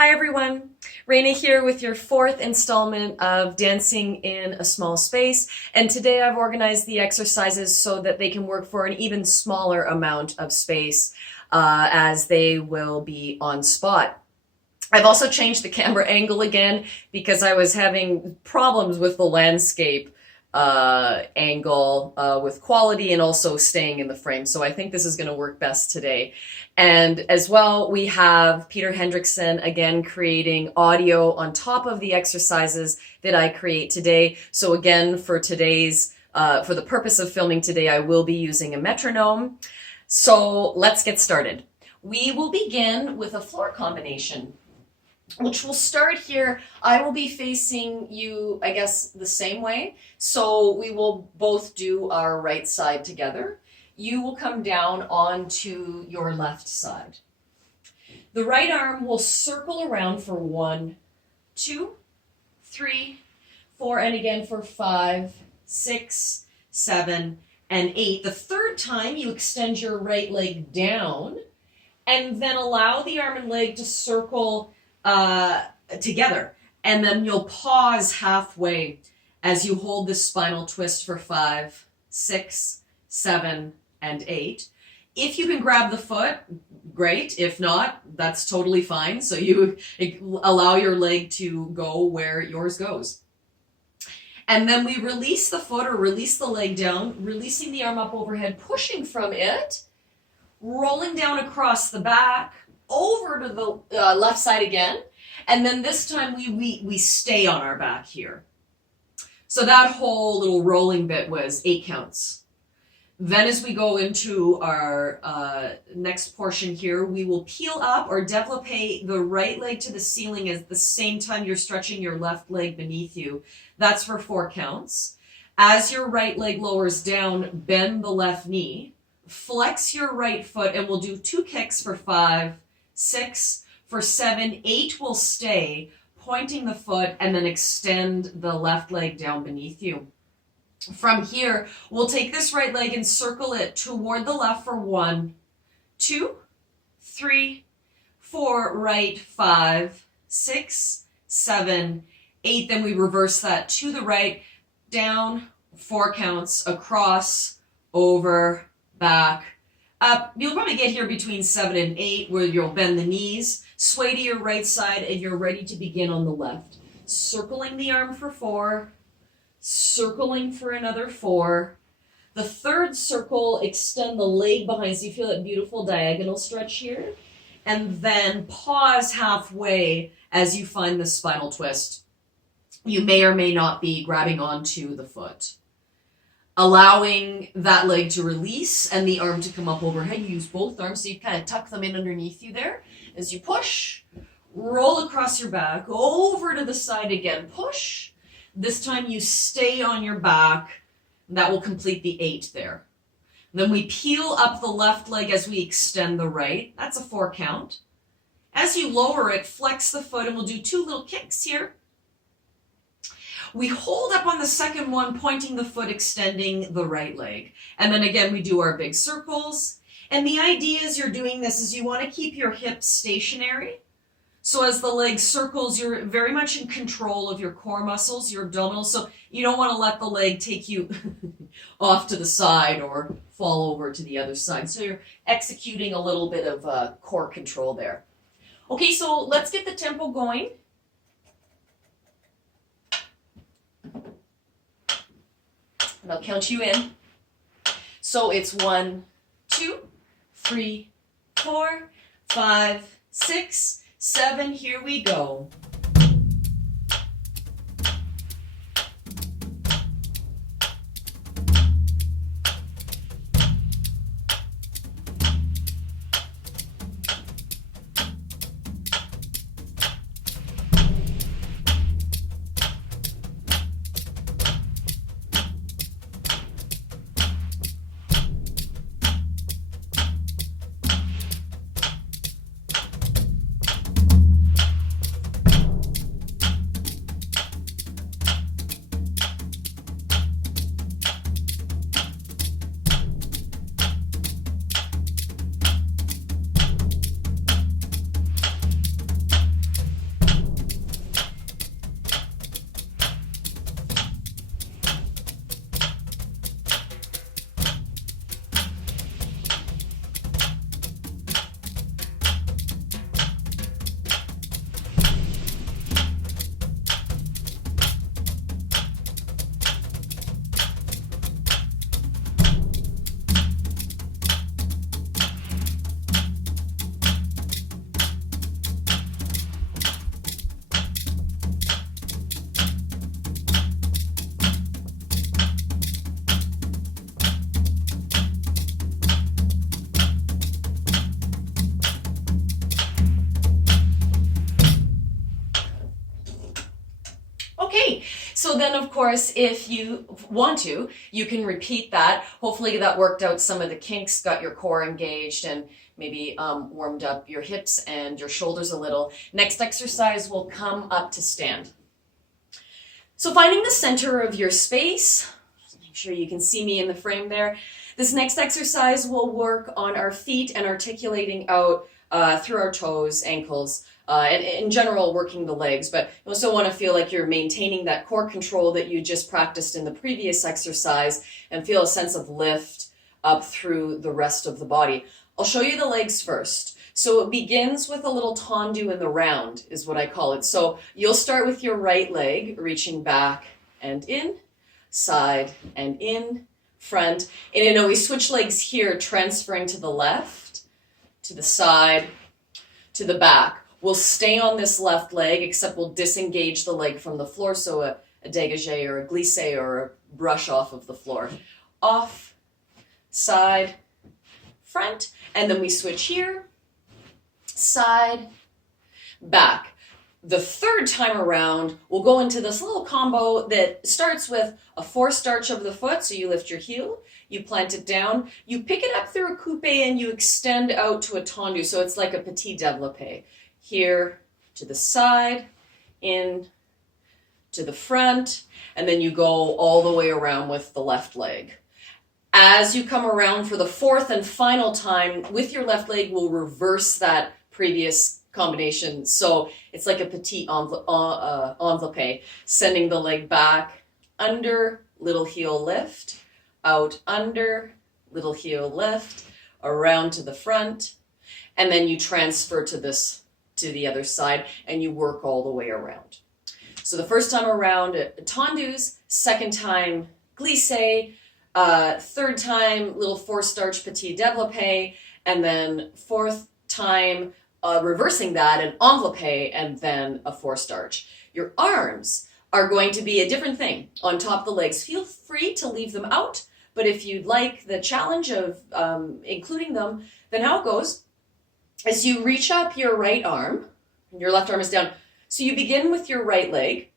Hi everyone, Raena here with your fourth installment of Dancing in a Small Space, and today I've organized the exercises so that they can work for an even smaller amount of space as they will be on spot. I've also changed the camera angle again because I was having problems with the landscape angle with quality and also staying in the frame. So I think this is going to work best today. And as well, we have Peter Hendrickson again creating audio on top of the exercises that I create today. So again, for today's, for the purpose of filming today, I will be using a metronome. So let's get started. We will begin with a floor combination, which will start here. I will be facing you, I guess, the same way. So we will both do our right side together. You will come down onto your left side. The right arm will circle around for 1, 2, 3, 4, and again for 5, 6, 7, and 8. The third time you extend your right leg down and then allow the arm and leg to circle together, and then you'll pause halfway as you hold this spinal twist for 5, 6, 7, and 8. If you can grab the foot, great. If not, that's totally fine. So you allow your leg to go where yours goes. And then we release the foot or release the leg down, releasing the arm up overhead, pushing from it, rolling down across the back, over to the left side again, and then this time we stay on our back here. So that whole little rolling bit was 8 counts. Then as we go into our next portion here, we will peel up or développé the right leg to the ceiling at the same time you're stretching your left leg beneath you. That's for 4 counts. As your right leg lowers down, bend the left knee, flex your right foot, and we'll do 2 kicks for 5, 6, for 7, 8 will stay, pointing the foot, and then extend the left leg down beneath you. From here, we'll take this right leg and circle it toward the left for 1, 2, 3, 4, right, 5, 6, 7, 8. Then we reverse that to the right, down, 4 counts, across, over, back, up. You'll probably get here between 7 and 8 where you'll bend the knees, sway to your right side, and you're ready to begin on the left. Circling the arm for 4, circling for another 4. The third circle, extend the leg behind so you feel that beautiful diagonal stretch here. And then pause halfway as you find the spinal twist. You may or may not be grabbing onto the foot. Allowing that leg to release and the arm to come up overhead. You use both arms so you kind of tuck them in underneath you there. As you push, roll across your back, over to the side again, push. This time you stay on your back. That will complete the 8 there. Then we peel up the left leg as we extend the right. That's a 4 count. As you lower it, flex the foot, and we'll do 2 little kicks here. We hold up on the second one, pointing the foot, extending the right leg. And then again, we do our big circles. And the idea as you're doing this is you want to keep your hips stationary. So as the leg circles, you're very much in control of your core muscles, your abdominals. So you don't want to let the leg take you off to the side or fall over to the other side. So you're executing a little bit of core control there. Okay, so let's get the tempo going. And I'll count you in. So it's 1, 2, 3, 4, 5, 6, 7. Here we go. So then, of course, if you want to, you can repeat that. Hopefully that worked out some of the kinks, got your core engaged, and maybe warmed up your hips and your shoulders a little. Next exercise will come up to stand. So finding the center of your space, just make sure you can see me in the frame there. This next exercise will work on our feet and articulating out through our toes, ankles, and in general working the legs, but you also want to feel like you're maintaining that core control that you just practiced in the previous exercise and feel a sense of lift up through the rest of the body. I'll show you the legs first. So it begins with a little tendu in the round is what I call it. So you'll start with your right leg reaching back and in, side and in, front. And you know, we switch legs here, transferring to the left, to the side, to the back. We'll stay on this left leg, except we'll disengage the leg from the floor, so a dégagé or a glissé or a brush off of the floor. Off, side, front, and then we switch here, side, back. The third time around, we'll go into this little combo that starts with a forced arch of the foot, so you lift your heel, you plant it down, you pick it up through a coupe, and you extend out to a tendu, so it's like a petit développé. Here to the side, in to the front, and then you go all the way around with the left leg. As you come around for the fourth and final time, with your left leg, we'll reverse that previous combination. So it's like a petit enveloppe, sending the leg back, under, little heel lift, out, under, little heel lift, around to the front, and then you transfer to the other side, and you work all the way around. So the first time around, tendus, second time, glissé, third time, little forced arch petit développé, and then fourth time, reversing that, an enveloppe, and then a forced arch. Your arms are going to be a different thing on top of the legs. Feel free to leave them out, but if you'd like the challenge of including them, then how it goes is you reach up your right arm, and your left arm is down. So you begin with your right leg.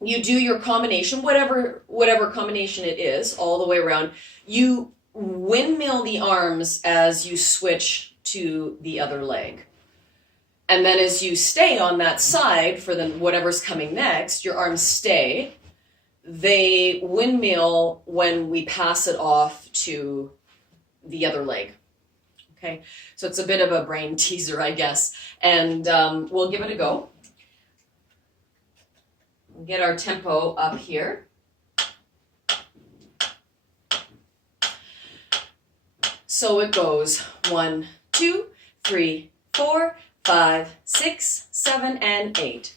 You do your combination, whatever combination it is, all the way around. You windmill the arms as you switch to the other leg. And then as you stay on that side for whatever's coming next, your arms stay. They windmill when we pass it off to the other leg. Okay, so it's a bit of a brain teaser, I guess, and we'll give it a go. Get our tempo up here. So it goes 1, 2, 3, 4, 5, 6, 7, and 8.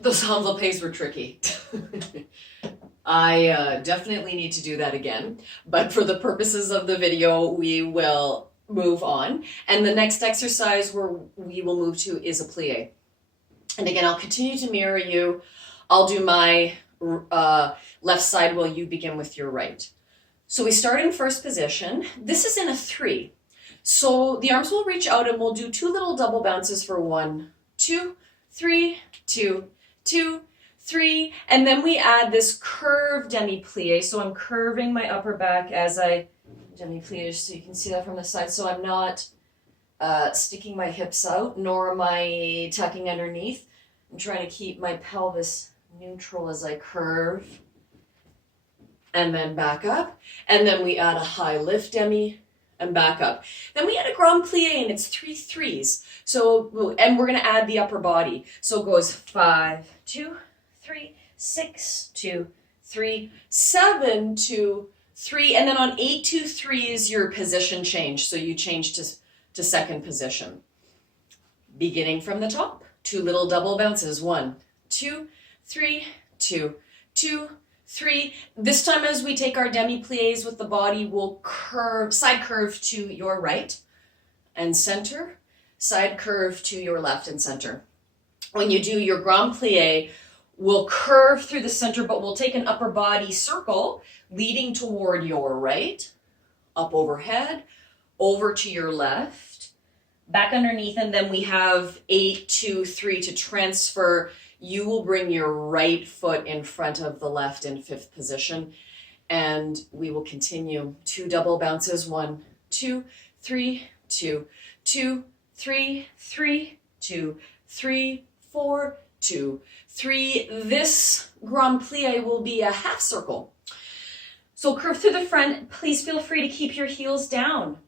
Those envelopes were tricky. I definitely need to do that again, but for the purposes of the video, we will move on. And the next exercise we will move to is a plie. And again, I'll continue to mirror you. I'll do my left side while you begin with your right. So we start in first position. This is in a 3. So the arms will reach out and we'll do 2 little double bounces for 1, 2, 3, 2, 2, 3, and then we add this curved demi plie. So I'm curving my upper back as I demi plie, so you can see that from the side. So I'm not sticking my hips out, nor am I tucking underneath. I'm trying to keep my pelvis neutral as I curve, and then back up, and then we add a high lift demi and back up. Then we add a Grom Plie, and it's 3 threes. So, and we're going to add the upper body. So it goes 5, 2, 3, 6, 2, 3, 7, 2, 3, and then on 8, 2, 3 is your position change. So you change to second position. Beginning from the top, 2 little double bounces. 1, 2, 3, 2, 2, 3. This time as we take our demi plies with the body, we'll curve, side curve to your right and center, side curve to your left and center. When you do your Grom Plie, we'll curve through the center, but we'll take an upper body circle leading toward your right, up overhead, over to your left, back underneath, and then we have 8, 2, 3 to transfer. You will bring your right foot in front of the left in 5th position, and we will continue 2 double bounces. 1, 2, 3, 2, 2, 3, 3, 2, 3, 4, 2, 3. This Grom Plie will be a half circle. So curve through the front. Please feel free to keep your heels down.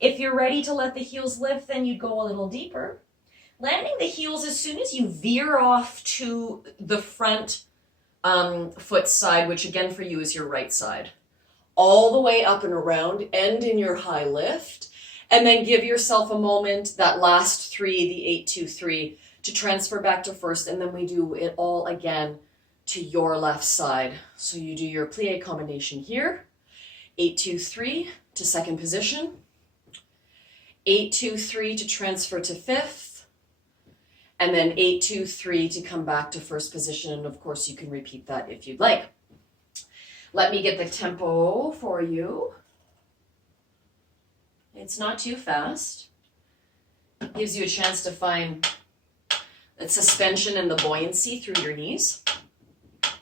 If you're ready to let the heels lift, then you go a little deeper. Landing the heels as soon as you veer off to the front foot side, which again for you is your right side. All the way up and around, end in your high lift, and then give yourself a moment, that last 3, the 8, 2, 3, to transfer back to first, and then we do it all again to your left side. So you do your plie combination here, 8, 2, 3 to second position, 8, 2, 3 to transfer to 5th, and then 8, 2, 3 to come back to first position. And of course you can repeat that if you'd like. Let me get the tempo for you. It's not too fast. Gives you a chance to find that suspension and the buoyancy through your knees.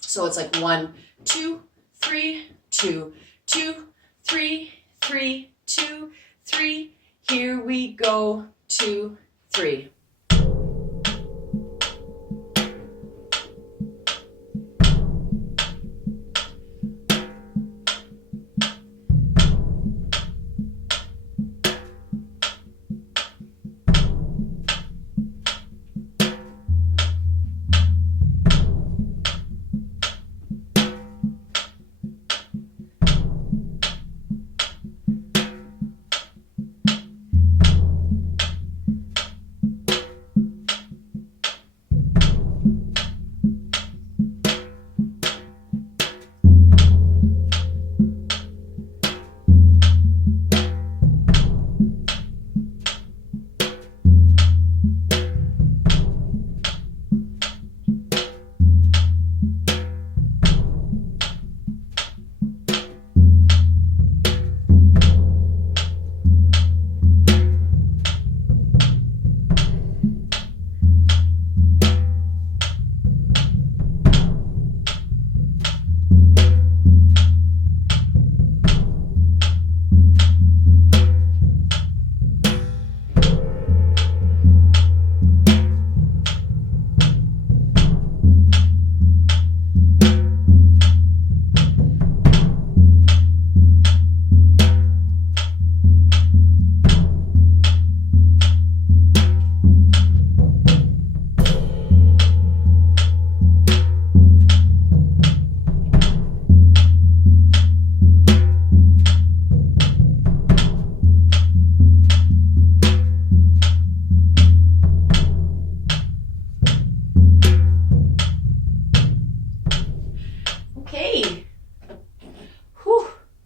So it's like 1, 2, 3, 2, 2, 3, 3, 2, 3. Here we go, 2, 3.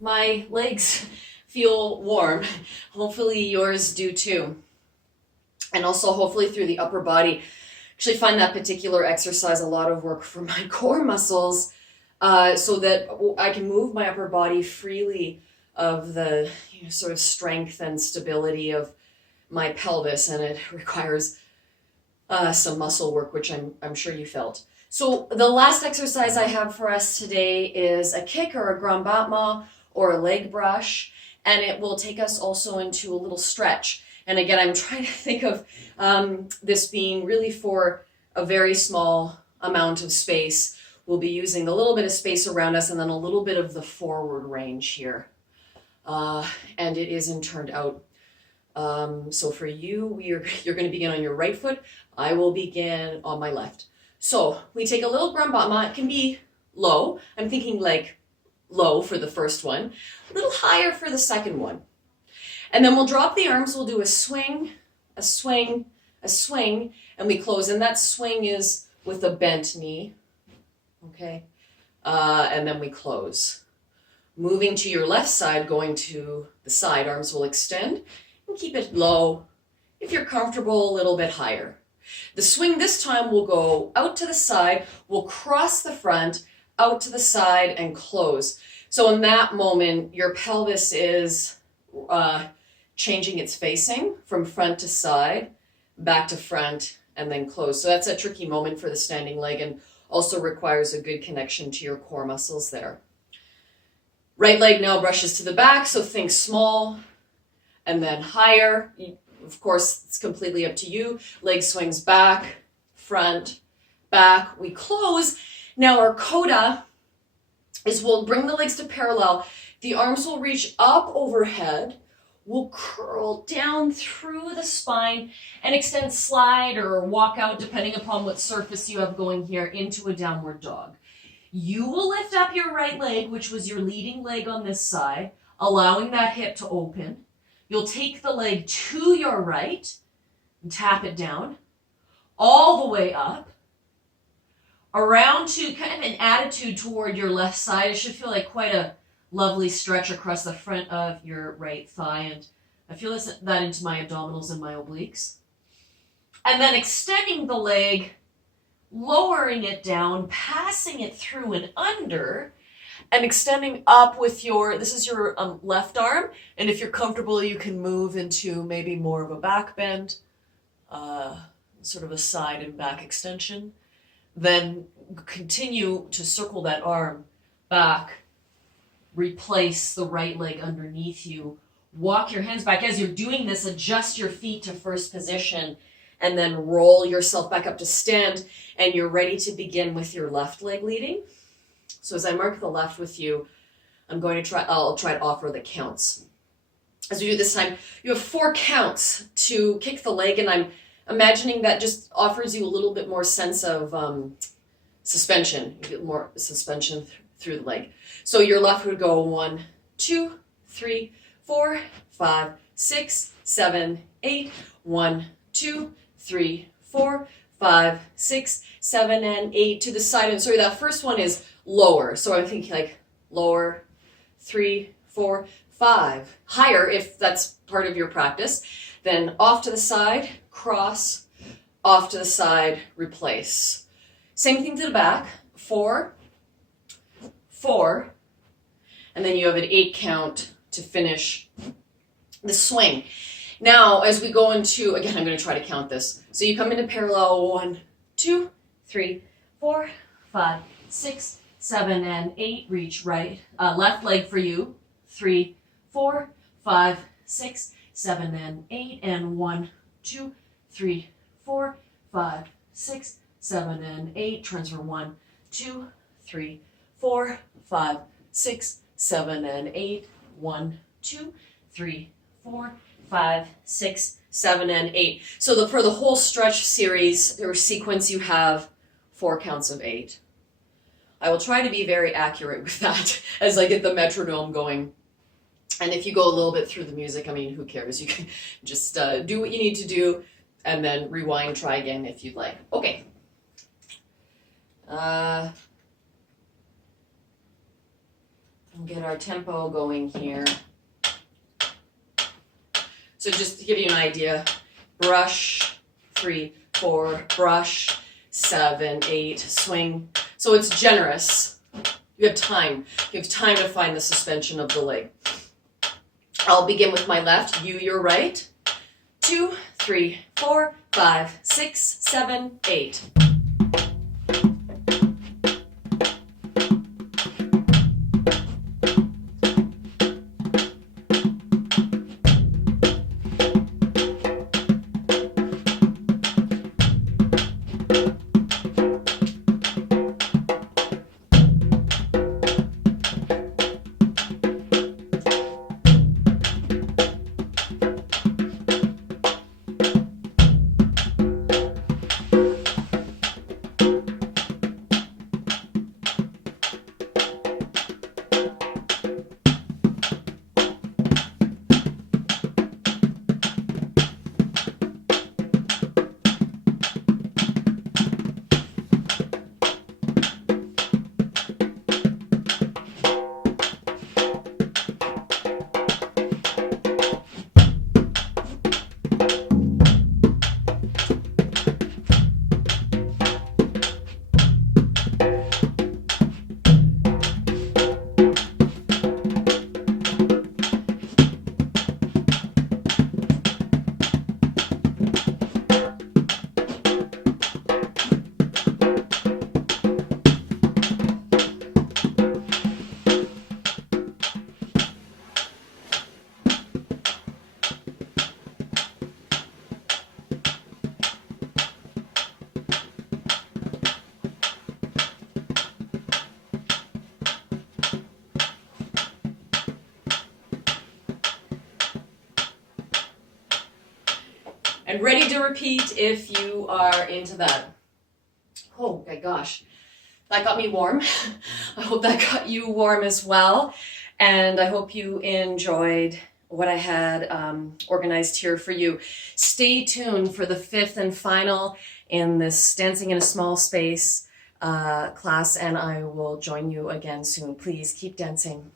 My legs feel warm. Hopefully yours do too. And also hopefully through the upper body. Actually find that particular exercise a lot of work for my core muscles, so that I can move my upper body freely of the sort of strength and stability of my pelvis, and it requires some muscle work, which I'm sure you felt. So the last exercise I have for us today is a kick or a Grom Batma or a leg brush, and it will take us also into a little stretch. And again, I'm trying to think of this being really for a very small amount of space. We'll be using a little bit of space around us and then a little bit of the forward range here. and it isn't turned out. So for you, you're going to begin on your right foot. I will begin on my left. So we take a little Grom Batma. It can be low. I'm thinking like low for the first one, a little higher for the second one. And then we'll drop the arms. We'll do a swing, a swing, a swing, and we close. And that swing is with a bent knee. Okay. And then we close. Moving to your left side, going to the side, arms will extend and keep it low. If you're comfortable, a little bit higher. The swing this time will go out to the side, we'll cross the front, out to the side and close. So in that moment, your pelvis is changing its facing from front to side, back to front, and then close. So that's a tricky moment for the standing leg and also requires a good connection to your core muscles there. Right leg now brushes to the back, so think small and then higher. Of course, it's completely up to you. Leg swings back, front, back. We close. Now our coda is we'll bring the legs to parallel. The arms will reach up overhead. We'll curl down through the spine and extend, slide or walk out, depending upon what surface you have going here, into a downward dog. You will lift up your right leg, which was your leading leg on this side, allowing that hip to open. You'll take the leg to your right and tap it down, all the way up, around to kind of an attitude toward your left side. It should feel like quite a lovely stretch across the front of your right thigh. And I feel that into my abdominals and my obliques. And then extending the leg, lowering it down, passing it through and under, and extending up with this is your left arm. And if you're comfortable, you can move into maybe more of a back bend, sort of a side and back extension. Then continue to circle that arm back, replace the right leg underneath you, walk your hands back. As you're doing this, adjust your feet to first position, and then roll yourself back up to stand, and you're ready to begin with your left leg leading. So as I mark the left with you, I'll try to offer the counts. As we do this time, you have 4 counts to kick the leg, and I'm imagining that just offers you a little bit more sense of suspension. You get more suspension through the leg. So your left would go 1, 2, 3, 4, 5, 6, 7, 8. 1, 2, 3, 4, 5, 6, 7, and 8 to the side. And sorry, that first one is lower. So I'm thinking like lower, 3, 4, 5. Higher if that's part of your practice. Then off to the side, cross, off to the side, replace. Same thing to the back. 4, 4, and then you have an 8 count to finish the swing. Now, as we go into, again, I'm going to try to count this. So you come into parallel, 1, 2, 3, 4, 5, 6, 7, and 8. Reach right, left leg for you. 3, 4, 5, 6, 7, and 8. And 1, 2, 3, 4, 5, 6, 7, and 8. Transfer 1, 2, 3, 4, 5, 6, 7, and 8. 1, 2, 3, 4, 5, 6, 7, and 8. So for the whole stretch series or sequence, you have 4 counts of 8. I will try to be very accurate with that as I get the metronome going. And if you go a little bit through the music, I mean, who cares? You can just do what you need to do and then rewind, try again if you'd like. Okay. We'll get our tempo going here. So just to give you an idea, brush, 3, 4, brush, 7, 8, swing. So it's generous. You have time. You have time to find the suspension of the leg. I'll begin with my left, you your right. 2, 3, 4, 5, 6, 7, 8. and ready to repeat if you are into that. Oh my gosh, that got me warm. I hope that got you warm as well. And I hope you enjoyed what I had organized here for you. Stay tuned for the 5th and final in this Dancing in a Small Space class, and I will join you again soon. Please keep dancing.